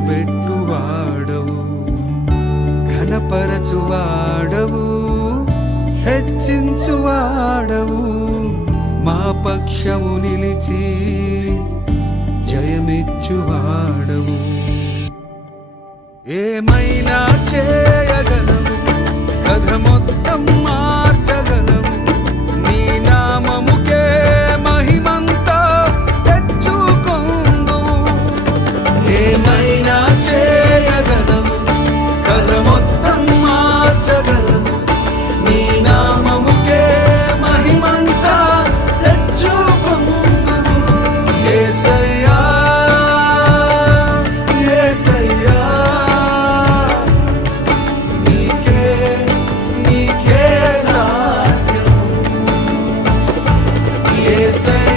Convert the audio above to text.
నిలబెట్టువాడవు ఘనపరచువాడవు. హెచ్చించువాడవు. మా పక్షము నిలిచి జయమిచ్చువాడవు. ఏమైనా చే say.